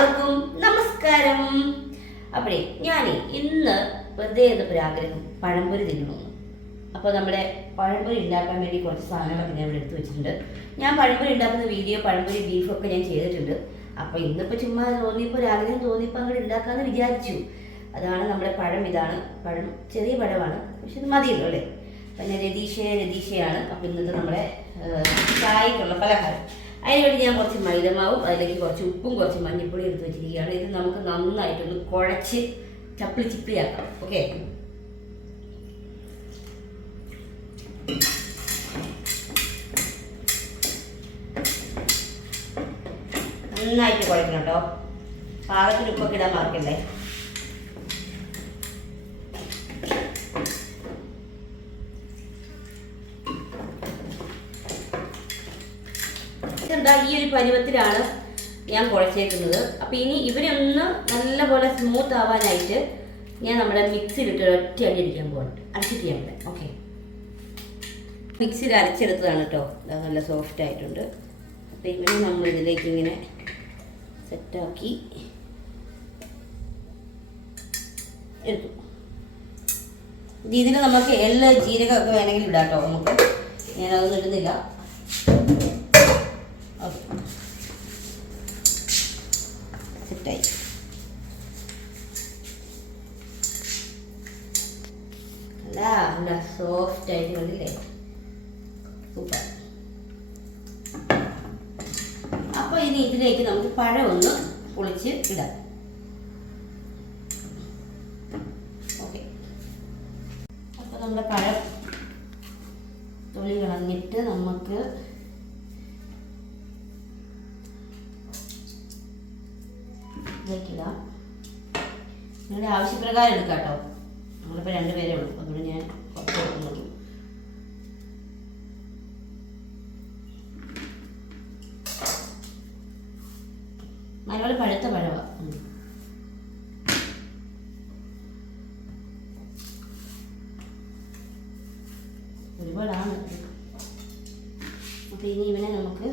എല്ലാവർക്കും നമസ്കാരം. അപ്പോഴേ ഞാനേ ഇന്ന് വെറുതെ ഒരു ആഗ്രഹം പഴംപൊരി തിന്നണമെന്ന്. അപ്പോൾ നമ്മുടെ പഴംപൊരി ഉണ്ടാക്കാൻ വേണ്ടി കുറച്ച് സാധനങ്ങളൊക്കെ ഞാൻ ഇവിടെ എടുത്ത് വെച്ചിട്ടുണ്ട്. ഞാൻ പഴംപൊരി ഉണ്ടാക്കുന്ന വീഡിയോ പഴംപൊരി ബീഫൊക്കെ ഞാൻ ചെയ്തിട്ടുണ്ട്. അപ്പോൾ ഇന്നിപ്പോൾ ചുമ്മാ തോന്നിയപ്പോൾ ആഗ്രഹം തോന്നിയപ്പോൾ അങ്ങോട്ട് ഉണ്ടാക്കാമെന്ന് വിചാരിച്ചു. അതാണ് നമ്മുടെ പഴം ഇതാണ് പഴം ചെറിയ പഴമാണ് പക്ഷെ ഇത് മതിയല്ലോ അല്ലേ? പിന്നെ രതീഷേ രതീഷയാണ്. അപ്പോൾ ഇന്നത്തെ നമ്മുടെ ചായക്കുള്ള പലഹാരം. അതിനുവേണ്ടി ഞാൻ കുറച്ച് മൈദമാവും അതിലേക്ക് കുറച്ച് ഉപ്പും കുറച്ച് മഞ്ഞൾപ്പൊടി എടുത്ത് വെച്ചിരിക്കുകയാണ്. ഇത് നമുക്ക് നന്നായിട്ടൊന്ന് കുഴച്ച് ചപ്പിളി ചിപ്പിളിയാക്കാം. ഓക്കെ? നന്നായിട്ട് കുഴക്കണം കേട്ടോ. പാകത്തിന് ഉപ്പൊക്കെ ഇടാൻ എന്താ ഈ ഒരു പരുവത്തിലാണ് ഞാൻ കുഴച്ചേക്കുന്നത്. അപ്പം ഇനി ഇവരൊന്ന് നല്ലപോലെ സ്മൂത്ത് ആവാനായിട്ട് ഞാൻ നമ്മുടെ മിക്സിയിലിട്ട് ഒറ്റ അടി അടിക്കാൻ പോകുന്നുണ്ട് അടിച്ചിട്ട് ഞാൻ പറയാം ഓക്കെ മിക്സിയിൽ അരച്ചെടുത്തതാണ് കേട്ടോ നല്ല സോഫ്റ്റ് ആയിട്ടുണ്ട്. അപ്പം ഇവനെ നമ്മൾ ഇതിലേക്ക് ഇങ്ങനെ സെറ്റാക്കി എടുക്കും ഇതിൽ നമുക്ക് എല്ലാ ജീരകമൊക്കെ വേണമെങ്കിൽ ഇടാം കേട്ടോ നമുക്ക്. ഞാനതൊന്നും ഇടുന്നില്ല ഓക്കെ സെറ്റായി അല്ല അല്ല സോഫ്റ്റ് ആയിട്ട് കണ്ടില്ലേ സൂപ്പർ അപ്പോൾ ഇനി ഇതിലേക്ക് നമുക്ക് പഴം ഒന്ന് പൊളിച്ച് ഇടാം. ഓക്കെ അപ്പോൾ നമ്മുടെ പഴം തൊലി കളഞ്ഞിട്ട് നമുക്ക് നിങ്ങളുടെ ആവശ്യപ്രകാരം എടുക്കാം കേട്ടോ. നമ്മളിപ്പോൾ രണ്ടുപേരേ ഉള്ളൂ. അതുകൊണ്ട് ഞാൻ കുറച്ച് കൊടുക്കുന്നുള്ളൂ നല്ലപോലെ പഴുത്ത പഴമാണ് ഒരുപാടാണ്. അപ്പോൾ ഇനി ഇവനെ നമുക്ക്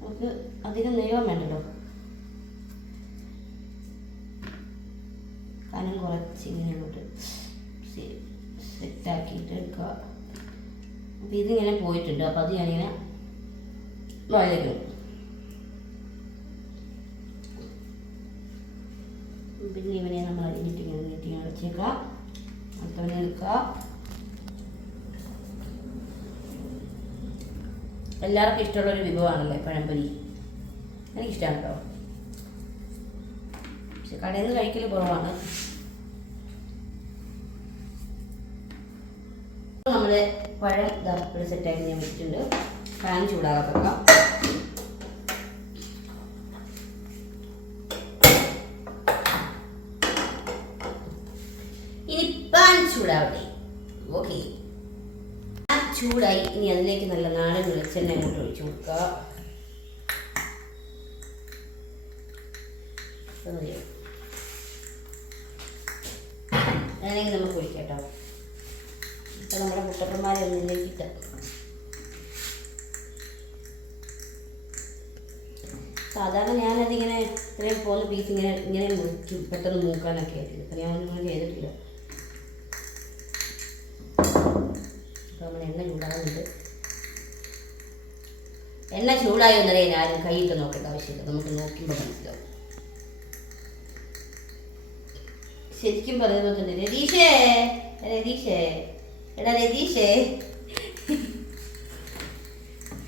നമുക്ക് അധികം നെയ്യാൻ വേണ്ടല്ലോ. അത് ഞാനിങ്ങനെ വായിലേക്ക് പിന്നെ ഇവനെ നമ്മൾ അരിഞ്ഞിട്ട് ഇങ്ങനെ നീട്ടി ഇങ്ങനെ വെച്ചേക്കാം. അടുത്തവനെ എടുക്കുക എല്ലാവർക്കും ഇഷ്ടമുള്ള ഒരു വിഭവമാണല്ലേ പഴംപൊരി. എനിക്കിഷ്ടമാണ് കേട്ടോ. പക്ഷെ കടയിൽ നിന്ന് കഴിക്കൽ കുറവാണ്. പഴം ഇതാ ഒരു സെറ്റാക്കി ഞാൻ വെച്ചിട്ടുണ്ട്. പാൻ ചൂടാകാൻ ഇനി പാൻ ചൂടാവട്ടെ. ഓക്കെ ചൂടായി. ഇനി അതിലേക്ക് നല്ല നാടൻ വെളിച്ചെണ്ണ അങ്ങോട്ട് ഒഴിച്ചു കൊടുക്കുക അത് മതിയോ? അങ്ങനെയെങ്കിൽ നമുക്ക് ഒഴിക്കാം കേട്ടോ ഇപ്പം നമ്മുടെ മുട്ടപ്പന്മാരെ ഒന്നിലേക്ക് ഇട്ട് സാധാരണ ഞാനതിങ്ങനെ ഇത്രയും പോകുന്ന പീസ് ഇങ്ങനെ ഇങ്ങനെ മുറിക്കും പെട്ടെന്ന് മൂക്കാനൊക്കെ ആയിട്ട്. ഇപ്പം ഞാൻ ഒന്നും ചെയ്തിട്ടില്ല. അപ്പോൾ നമ്മൾ എണ്ണ ചൂടാകുന്നുണ്ട് എണ്ണ ചൂടായി എന്നറിയാൻ ആരും കൈയിട്ട് നോക്കേണ്ട ആവശ്യമില്ല. നമുക്ക് നോക്കുമ്പോൾ മനസ്സിലാവും. ശരിക്കും പറയുമ്പോൾ തന്നെ രതീഷേ രതീഷേ എടാ രതീഷേ.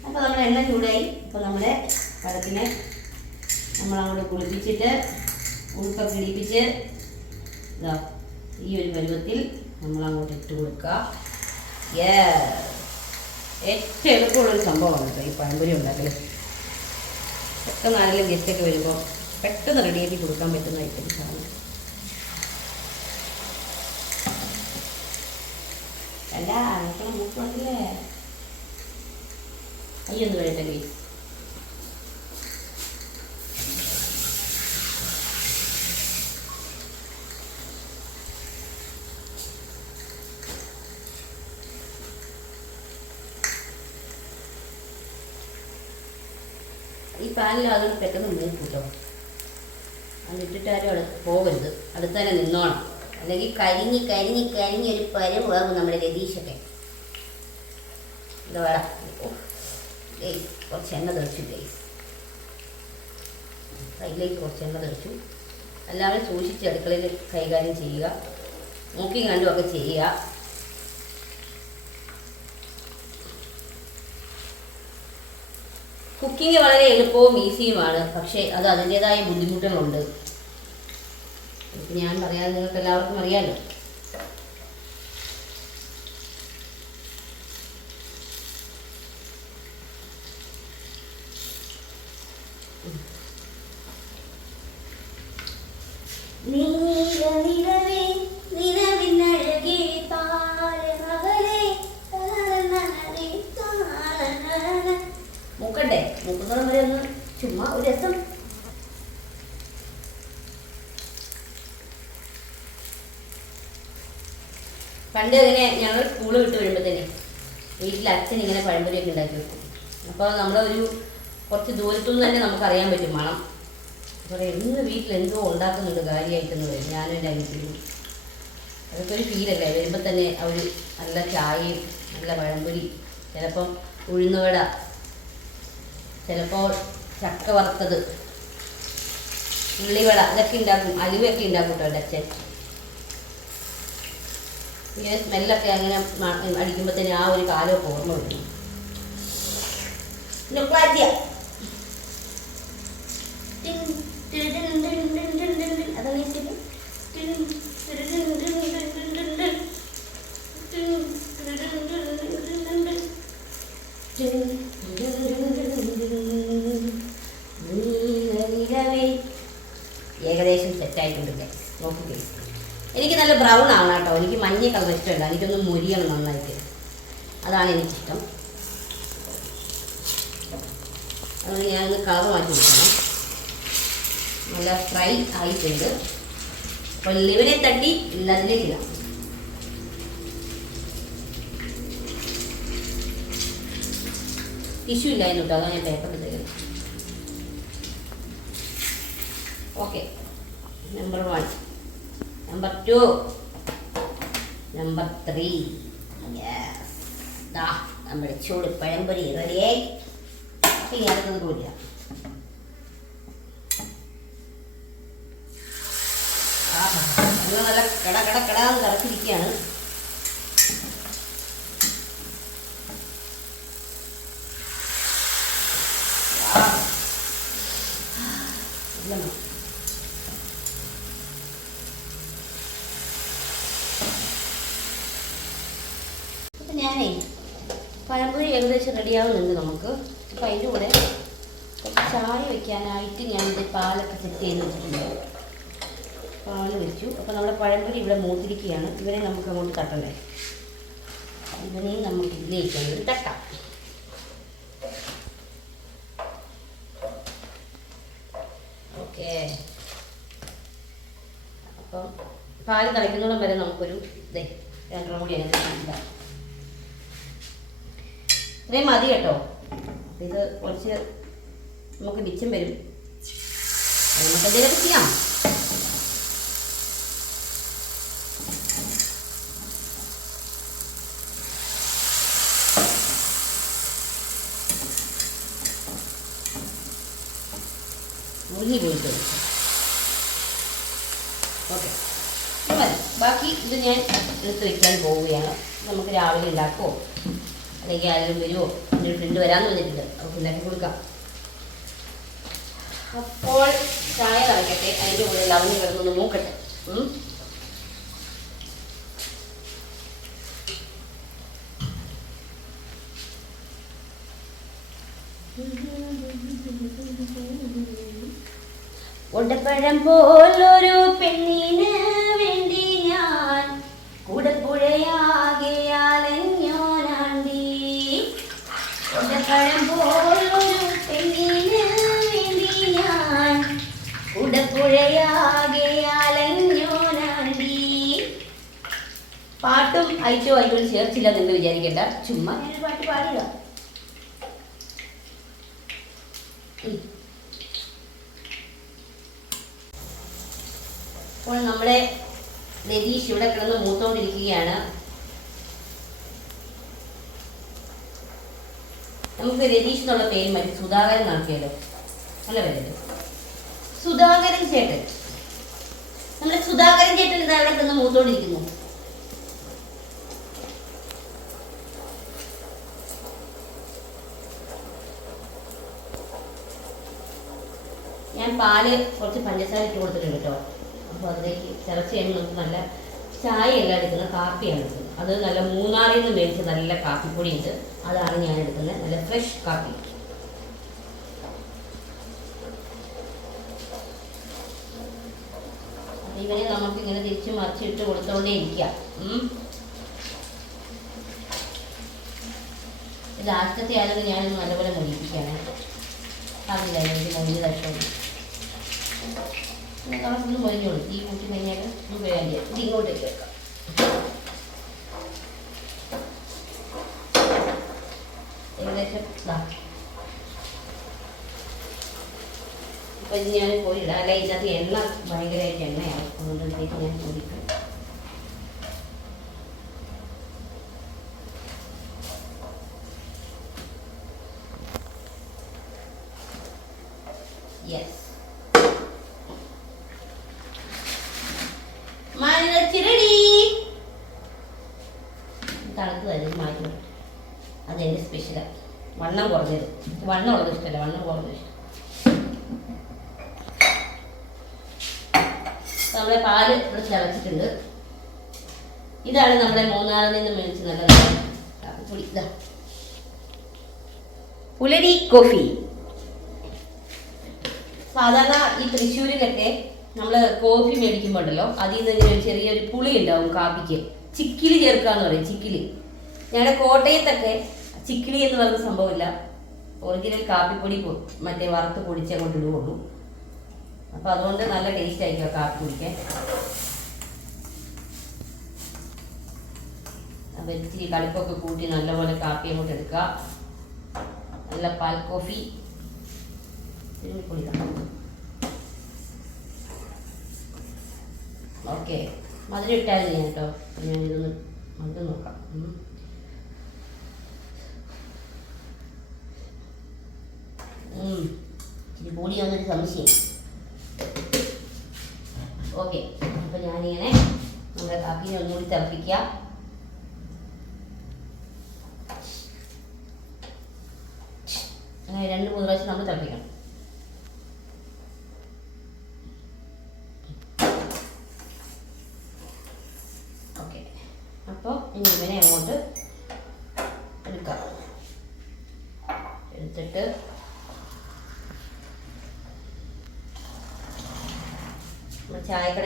അപ്പോൾ നമ്മുടെ എണ്ണ ചൂടായി. അപ്പോൾ നമ്മുടെ പഴത്തിനെ നമ്മളങ്ങോട്ട് കുളിപ്പിച്ചിട്ട് ഉടുപ്പൊക്കെ ഇടിപ്പിച്ച് ഇതാ ഈ ഒരു പരുവത്തിൽ നമ്മളങ്ങോട്ട് ഇട്ട് കൊടുക്കുക. ഏറ്റവും എളുപ്പമുള്ളൊരു സംഭവമാണ് കേട്ടോ ഈ പഴംപൊരി ഉണ്ടാക്കൽ പെട്ടെന്ന് ആരെങ്കിലും ഗസ്റ്റൊക്കെ വരുമ്പോൾ പെട്ടെന്ന് റെഡിയാക്കി കൊടുക്കാൻ പറ്റുന്ന ഐറ്റംസാണ് അല്ല മക്കളെ മൂക്ക് വന്നില്ലേ അയ്യൊന്ന് വരട്ടെ ഈ അതുകൊണ്ട് പെട്ടെന്ന് മൂന്ന് കേട്ടോ അതിട്ടിട്ട് ആരും അടുത്ത് പോകരുത്. അടുത്ത് തന്നെ നിന്നോണം. അല്ലെങ്കിൽ കരിഞ്ഞ് കരിഞ്ഞ് കരിഞ്ഞ് ഒരു പരവാകും നമ്മുടെ രതീഷൊക്കെ വേണം ഗൈസ് കുറച്ച് എണ്ണ തെറിച്ചു ഗൈസ് കയ്യിലേക്ക് കുറച്ച് എണ്ണ തെറിച്ചു. എല്ലാവരും സൂക്ഷിച്ച് അടുക്കളയിൽ കൈകാര്യം ചെയ്യുക. നോക്കി കണ്ടും ഒക്കെ ചെയ്യുക. കുക്കിംഗ് വളരെ എളുപ്പവും ഈസിയുമാണ് പക്ഷേ അത് അതിന്റെതായ ബുദ്ധിമുട്ടുകളുണ്ട്. ഞാൻ പറയാതെ നിങ്ങൾക്ക് എല്ലാവർക്കും അറിയാമല്ലോ നീല നിലവിനഴകേ മൂക്കണ്ടേ മൂക്കുന്നോളം വരെ ഒന്ന് ചുമ്മാ ഒരു രസം. പണ്ട് ഇങ്ങനെ ഞങ്ങൾ സ്കൂൾ വിട്ട് വരുമ്പോഴത്തേനെ വീട്ടിൽ അച്ഛൻ ഇങ്ങനെ പഴംപൊരിയൊക്കെ ഉണ്ടാക്കി വെക്കും. അപ്പോൾ നമ്മളൊരു കുറച്ച് ദൂരത്തുനിന്ന് തന്നെ നമുക്ക് അറിയാൻ പറ്റും മണം. അപ്പോൾ എന്ന് വീട്ടിൽ എന്തോ ഉണ്ടാക്കുന്നുണ്ട് കാര്യമായിട്ടെന്ന് വരും ഞാനും എന്റെ അനുസരിച്ചു അതൊക്കെ ഒരു ഫീലല്ലേ വരുമ്പോൾ തന്നെ അവർ നല്ല ചായയും നല്ല പഴംപൊരി ചിലപ്പം ഉഴുന്നുവട ചിലപ്പോൾ ചക്ക വറുത്തത് ഉള്ളിവട ഇതൊക്കെ ഉണ്ടാക്കും അലുവയൊക്കെ ഉണ്ടാക്കും കേട്ടോ അച്ഛൻ ഇങ്ങനെ സ്മെല്ലൊക്കെ അങ്ങനെ അടിക്കുമ്പോഴത്തേന് ആ ഒരു കാലമൊക്കെ ഓർമ്മ വരും പിന്നെ ബ്രൗൺ ആണ് കേട്ടോ എനിക്ക് മഞ്ഞ കളർ ഇഷ്ടമല്ല. എനിക്കൊന്ന് മുരിയണം നന്നായിട്ട്. അതാണ് എനിക്കിഷ്ടം. അതുകൊണ്ട് ഞാനൊന്ന് കളർ മാറ്റി കൊടുക്കണം. നല്ല ഫ്രൈ ആയിട്ടുണ്ട്. അപ്പോൾ ലിവനെ തട്ടി അതിലേക്ക് ഇടാം. ടിഷ്യൂ ഇല്ലായിരുന്നു കേട്ടോ. അതാണ് ഞാൻ പേപ്പർ എടുത്തത് okay number one number two number three ദാ നമ്മുടെ ചൂട് പഴംപൊരി. റെഡിയായി ഇനി അടുത്തത് കൂടിയ നല്ല കട കട കട കടച്ചിരിക്കുകയാണ് നല്ല മണം. അപ്പം ഞാനേ പഴംപൊരി ഏകദേശം റെഡിയാവുന്നുണ്ട് നമുക്ക് അപ്പം അതിന്റെ കൂടെ കുറച്ച് ചായ വെക്കാനായിട്ട് പാലൊക്കെ സെറ്റ് ചെയ്ത് വെച്ചിട്ടുണ്ട്. പാൽ വെച്ചു. അപ്പോൾ നമ്മുടെ പഴംപൊരി ഇവിടെ മൂത്തിരിക്കുകയാണ്. ഇവരെ നമുക്ക് അങ്ങോട്ട് തട്ടണ്ടേ? ഇവനെയും നമുക്ക് ഇതിലേക്ക് അങ്ങോട്ട് തട്ടാം. ഓക്കെ. അപ്പം പാൽ തിളയ്ക്കുന്നോളം വരെ നമുക്കൊരു ഇതേ രണ്ടെണ്ണം കൂടി അങ്ങനെ ഇത്രയും മതി കേട്ടോ. ഇത് കുറച്ച് നമുക്ക് മിച്ചം വരും. നമുക്ക് എന്തെങ്കിലുമൊക്കെ ചെയ്യാം. മുരിഞ്ഞു പോയിട്ട് ഓക്കെ. ബാക്കി ഇത് ഞാൻ എടുത്ത് വയ്ക്കാൻ പോവുകയാണ്. നമുക്ക് രാവിലെ ഉണ്ടാക്കുമോ അല്ലെങ്കിൽ ആരെങ്കിലും വരുമോ എന്റെ ഫ്രണ്ട് വരാമെന്ന് പറഞ്ഞിട്ടുണ്ട്. അപ്പോൾ പിള്ളേർക്ക് കൊടുക്കാം. അപ്പോൾ ചായ തിളക്കട്ടെ. അതിന്റെ കൂടെ ലവണി കിടന്നൊന്ന് നോക്കട്ടെ. ഒടപ്പഴം പോലൊരു പെണ്ണിന് വേണ്ടി ഞാൻ കൂടപ്പുഴയാകെ അലഞ്ഞോനാണ്ടി ഉടപ്പഴം പോലൊരു പെണ്ണിന് വേണ്ടി ഞാൻ കൂടപ്പുഴയാകെ അലഞ്ഞോനാണ്ടി പാട്ടും ഐറ്റവും ആയിട്ടൊന്നും ചേർച്ചില്ല എന്ന് വിചാരിക്കണ്ട. ചുമ്മാ ഞാനൊരു പാട്ട് പാടുക. അപ്പോൾ നമ്മുടെ രതീഷ് ഇവിടെ കിടന്ന് മൂത്തോണ്ടിരിക്കുകയാണ്. നമുക്ക് രതീഷ് എന്നുള്ള പേര് മതി സുധാകരൻ നടത്തിയല്ലോ നല്ല പേരല്ലോ സുധാകരൻ ചേട്ടൻ. നമ്മുടെ സുധാകരൻ ചേട്ടൻ ഇതാ ഇവിടെ കിടന്ന് മൂത്തോണ്ടിരിക്കുന്നു. ഞാൻ പാൽ കുറച്ച് പഞ്ചസാര ഇട്ട് കൊടുത്തിട്ടുണ്ട് കേട്ടോ. അപ്പോൾ അതിലേക്ക് തിളച്ച് കഴിയുമ്പോൾ നമുക്ക് നല്ല ചായ അല്ല എടുക്കുന്നത് കാപ്പിയാണ് എടുക്കുന്നത്. അത് നല്ല മൂന്നാറിൽ നിന്ന് മേടിച്ച നല്ല കാപ്പിപ്പൊടി ഉണ്ട് അതാണ് ഞാൻ എടുക്കുന്നത് നല്ല ഫ്രഷ് കാപ്പി. ഇവനെ നമുക്ക് ഇങ്ങനെ തിരിച്ച് മറിച്ചിട്ട് കൊടുത്തോണ്ടേ ഇരിക്കാം. ലാസ്റ്റത്തെ ഞാൻ ഞാനൊന്ന് നല്ലപോലെ മുടിപ്പിക്കാണ്. അറിയില്ല എനിക്ക് മൊഴി തട്ടുള്ളൂ. പിന്നെ കണക്കൊന്ന് കൊടുത്തു ഈ കൂട്ടി കഴിഞ്ഞാൽ നമുക്ക് വേണ്ടി ഇത് ഇങ്ങോട്ടേക്ക് വെക്കാം. ഏകദേശം ഇതാ ഇത് ഞാൻ പോയിടാം അല്ലെ ഇതിനകത്ത് എണ്ണ ഭയങ്കരമായിട്ട് എണ്ണയാവും ഇതിലേക്ക് ഞാൻ ചോദിക്കും വിടട്ടെ. അതെന്റെ സ്പെഷ്യലാണ് വണ്ണം കുറഞ്ഞത്. വണ്ണം ഉള്ളത് ഇഷ്ടമല്ല. വണ്ണം കുറഞ്ഞത് ഇഷ്ടം അപ്പൊ നമ്മുടെ പാൽ ഇവിടെ തിളച്ചിട്ടുണ്ട് ഇതാണ് നമ്മുടെ മൂന്നാറിൽ നിന്ന് മേടിച്ച് നല്ല പുളി പുലരി കോഫി. സാധാരണ ഈ തൃശ്ശൂരിലൊക്കെ നമ്മൾ കോഫി മേടിക്കുമ്പോൾ ഉണ്ടല്ലോ അതിൽ നിന്ന് ഇങ്ങനെ ചെറിയൊരു പുളി ഉണ്ടാവും കാപ്പിക്ക്. ചിക്കിലി ചേർക്കാന്ന് പറയും ചിക്കിലി. ഞങ്ങളുടെ കോട്ടയത്തൊക്കെ ചിക്കിലി എന്ന് പറയുന്ന സംഭവമില്ല. ഒറിജിനൽ കാപ്പിപ്പൊടി മറ്റേ വറുത്ത് പൊടിച്ച് അങ്ങോട്ട് ഇടുകയുള്ളൂ. അപ്പോൾ അതുകൊണ്ട് നല്ല ടേസ്റ്റ് ആയിരിക്കും കാപ്പി കുടിക്കാൻ. അപ്പോൾ ഇച്ചിരി കടുപ്പൊക്കെ കൂട്ടി നല്ലപോലെ കാപ്പി അങ്ങോട്ട് എടുക്കുക. നല്ല പാൽ കോഫി ഓക്കെ മധുരം ഇട്ടായിരുന്നു ഞാൻ കേട്ടോ ഞാൻ ഇതൊന്ന് മധുരം നോക്കാം. ഉം. ഇച്ചിരി കൂടിയാന്നൊരു സംശയം. ഓക്കെ അപ്പം ഞാനിങ്ങനെ നമ്മുടെ കാപ്പിനെ ഒന്നുകൂടി തിളപ്പിക്കുക അങ്ങനെ രണ്ട് മൂന്ന് പ്രാവശ്യം നമ്മൾ തിളപ്പിക്കണം. ഓക്കെ അപ്പോൾ ഇനി ഇവനെ അങ്ങോട്ട് എടുക്കാം എടുത്തിട്ട്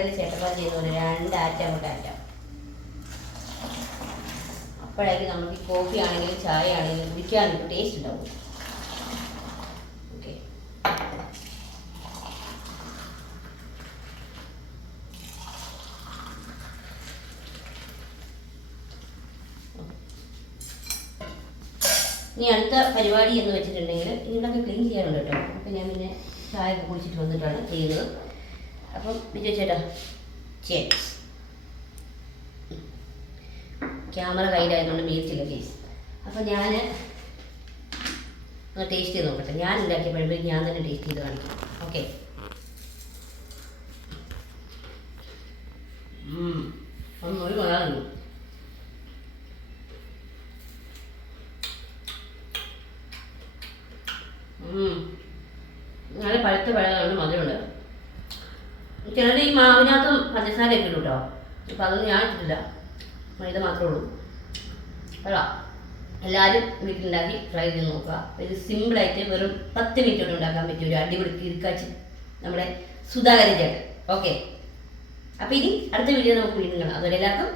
നമ്മൾ ചേട്ടപ്പാൽ ചെയ്യുന്ന പോലെ രണ്ടാറ്റം അങ്ങോട്ട് ആറ്റം അപ്പോഴായിരിക്കും നമുക്ക് കോഫി ആണെങ്കിലും ചായ ആണെങ്കിലും കുടിക്കാൻ ടേസ്റ്റ് ഉണ്ടാവും. ഇനി അടുത്ത പരിപാടി എന്ന് വെച്ചിട്ടുണ്ടെങ്കിൽ ഇതൊക്കെ ക്ലീൻ ചെയ്യാനുണ്ട് കേട്ടോ. അപ്പം ഞാൻ പിന്നെ ചായ കുടിച്ചിട്ട് വന്നിട്ടാണ് ചെയ്യുന്നത്. അപ്പം ചേട്ടാ ചേസ് ക്യാമറ കയ്യിലായതുകൊണ്ട് മീറ്റില്ല കേസ് അപ്പം ഞാൻ ഒന്ന് ടേസ്റ്റ് ചെയ്ത് നോക്കട്ടെ. ഞാൻ ഉണ്ടാക്കിയ പഴമ്പഴി ഞാൻ തന്നെ ടേസ്റ്റ് ചെയ്ത് കാണിക്കാം. ഓക്കെ ഒന്ന് ഒരു മലയാളം നല്ല പഴുത്ത പഴമാണ് മധുരമുണ്ട് ചിലർ ഈ മാവിനകത്തും പഞ്ചസാരയൊക്കെ ഇടും കേട്ടോ അപ്പം അതൊന്നും ഞാൻ ഇട്ടിട്ടില്ല. മൈദ മാത്രമേ ഉള്ളൂ. അതാ എല്ലാവരും വീട്ടിലുണ്ടാക്കി ട്രൈ ചെയ്ത് നോക്കുക. ഇത് സിമ്പിളായിട്ട് വെറും പത്ത് മിനിറ്റ് കൊണ്ട് ഉണ്ടാക്കാൻ പറ്റിയ ഒരു അടിപൊളി കിരിക്കാച്ചി നമ്മുടെ സുധാകരൻ ചേട്ടൻ. ഓക്കെ അപ്പം ഇനി അടുത്ത വീഡിയോ നമുക്ക് വീണ്ടും കാണാം. അതുവരെ എല്ലാവർക്കും